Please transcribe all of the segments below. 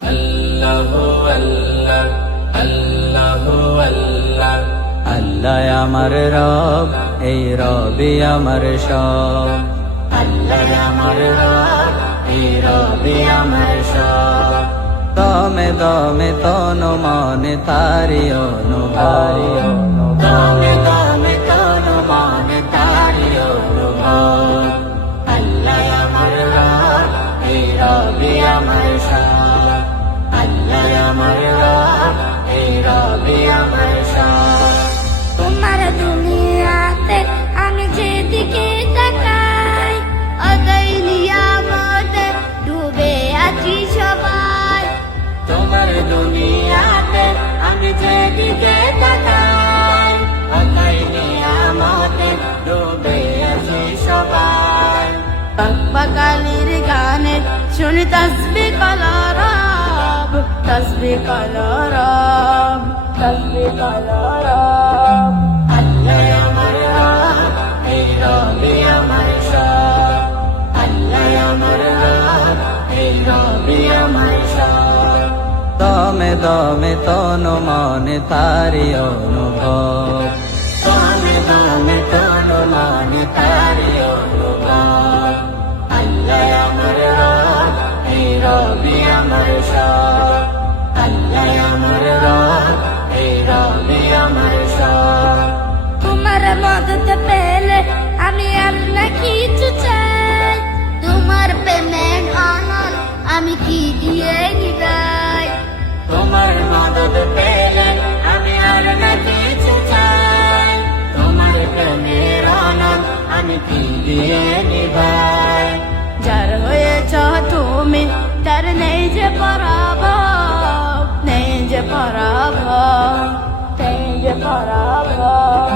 আল্লাহ আল্লাহ আল্লাহ আল্লাহ আল্লাহ আমার রব, এই রবি আমার সব। আল্লাহ আমার রব, এই রবি আমার সব। দমে দমে তন মনে তারি অনুভব, দমে দমে তন মনে তারি অনুভব। আল্লাহ আমার রব, এই রবি আমার সব। আল্লাহ আমার রব, এই রবি আমার সব। তোমার দুনিয়াতে আমি যেদিকে তাকাই, অদয় নিয়ামতে ডুবে আছি সবাই। তোমার দুনিয়াতে আমি যেদিকে তাকাই, অদয় নিয়ামতে ডুবে আছি সবাই। পাকপাকালির গানে শুনি তসবিহ কলরব, তসবিহ কলরব, তসবিহ কলরব। আল্লাহ আমার রব, এই রবি আমার সব। আল্লাহ আমার রব, এই রবি আমার সব। দমে দমে তন মনে তারি অনুভব, দমে দমে তন মনে তারি অনুভব। আল্লাহ আমার রব, এই রবি আমার সব। আল্লাহ আমার রব, এই রবি আমার সব। তোমার মদত পেলে আমি আর না কিছু চাই। তোমার প্রেমের আনন্দ আমি কি দিয়ে নিবাই। তোমার মদত পেলে আমি আর না কিছু চাই। তোমার প্রেমের আনন্দ আমি কি দিয়ে নিভাই। যার হয়েছ তুমি তার নেই যে পরাভব, নেই যে পরাভব, নেই যে পরাভব।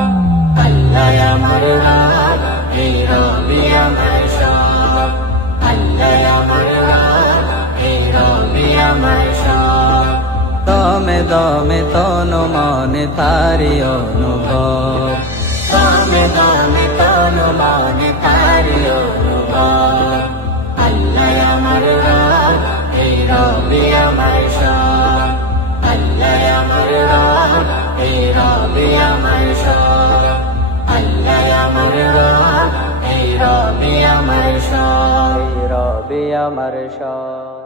আল্লাহ আমার রব, এই রবি আমার সব। আল্লাহ আমার রব, এই রবি আমার সব। দমে দমে তন মনে তারি অনুভব, দমে দমে তন মনে তারি অনুভব। আল্লাহ আমার রব, এই রবি আমার সব। আল্লাহ আমার রব, এই রবি আমার সব। আল্লাহ আমার রব, এই রবি আমার সব। এই রবি আমার সব।